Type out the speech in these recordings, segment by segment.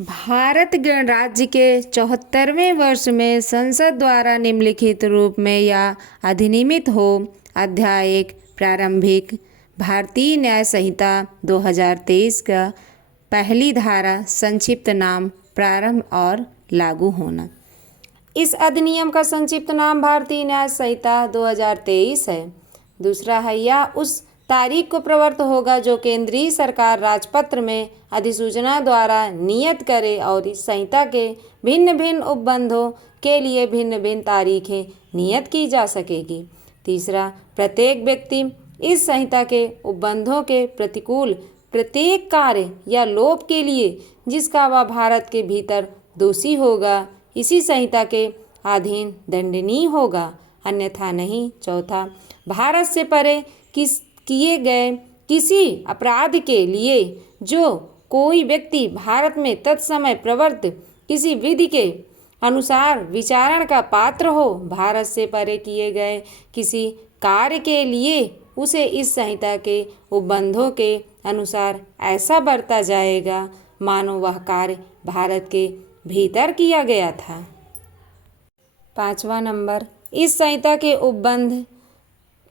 भारत गणराज्य के 74वें वर्ष में संसद द्वारा निम्नलिखित रूप में या अधिनियमित हो। अध्याय 1 प्रारंभिक भारतीय न्याय संहिता 2023 का पहली धारा संक्षिप्त नाम प्रारंभ और लागू होना। इस अधिनियम का संक्षिप्त नाम भारतीय न्याय संहिता 2023 है। दूसरा है यह उस तारीख को प्रवर्त होगा जो केंद्रीय सरकार राजपत्र में अधिसूचना द्वारा नियत करे और इस संहिता के भिन्न भिन्न उपबंधों के लिए भिन्न भिन्न तारीखें नियत की जा सकेगी। तीसरा, प्रत्येक व्यक्ति इस संहिता के उपबंधों के प्रतिकूल प्रत्येक कार्य या लोप के लिए जिसका वह भारत के भीतर दोषी होगा इसी संहिता के अधीन दंडनीय होगा, अन्यथा नहीं। चौथा, भारत से परे किए गए किसी अपराध के लिए जो कोई व्यक्ति भारत में तत्समय प्रवर्त किसी विधि के अनुसार विचारण का पात्र हो, भारत से परे किए गए किसी कार्य के लिए उसे इस संहिता के उपबंधों के अनुसार ऐसा बरता जाएगा मानो वह कार्य भारत के भीतर किया गया था। 5वां नंबर, इस संहिता के उपबंध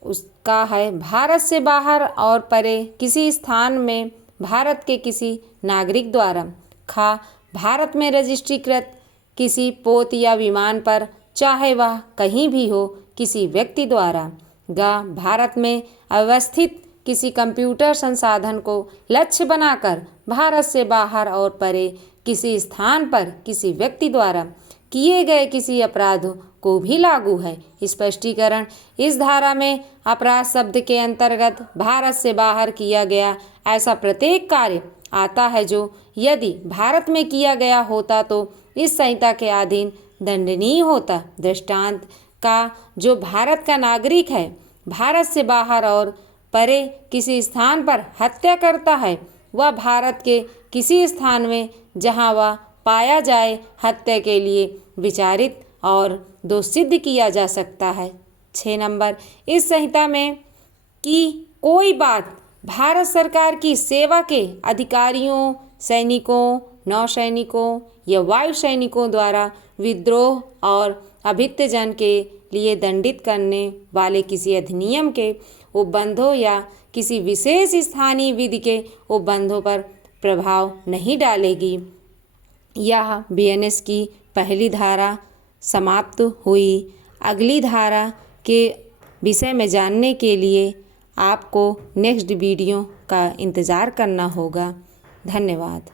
उसका है भारत से बाहर और परे किसी स्थान में भारत के किसी नागरिक द्वारा खा भारत में रजिस्ट्रीकृत किसी पोत या विमान पर चाहे वह कहीं भी हो किसी व्यक्ति द्वारा गा भारत में अवस्थित किसी कंप्यूटर संसाधन को लक्ष्य बनाकर भारत से बाहर और परे किसी स्थान पर किसी व्यक्ति द्वारा किए गए किसी अपराध को भी लागू है। स्पष्टीकरण, इस धारा में अपराध शब्द के अंतर्गत भारत से बाहर किया गया ऐसा प्रत्येक कार्य आता है जो यदि भारत में किया गया होता तो इस संहिता के अधीन दंडनीय होता। दृष्टांत का, जो भारत का नागरिक है भारत से बाहर और परे किसी स्थान पर हत्या करता है वह भारत के किसी स्थान में जहां वह पाया जाए हत्या के लिए विचारित और दोषसिद्ध किया जा सकता है। 6 नंबर, इस संहिता में की कोई बात भारत सरकार की सेवा के अधिकारियों, सैनिकों, नौसैनिकों या वायु सैनिकों द्वारा विद्रोह और अभित्यजन के लिए दंडित करने वाले किसी अधिनियम के उपबंधों या किसी विशेष स्थानीय विधि के उपबंधों पर प्रभाव नहीं डालेगी। यह बीएनएस की पहली धारा समाप्त हुई। अगली धारा के विषय में जानने के लिए आपको नेक्स्ट वीडियो का इंतज़ार करना होगा। धन्यवाद।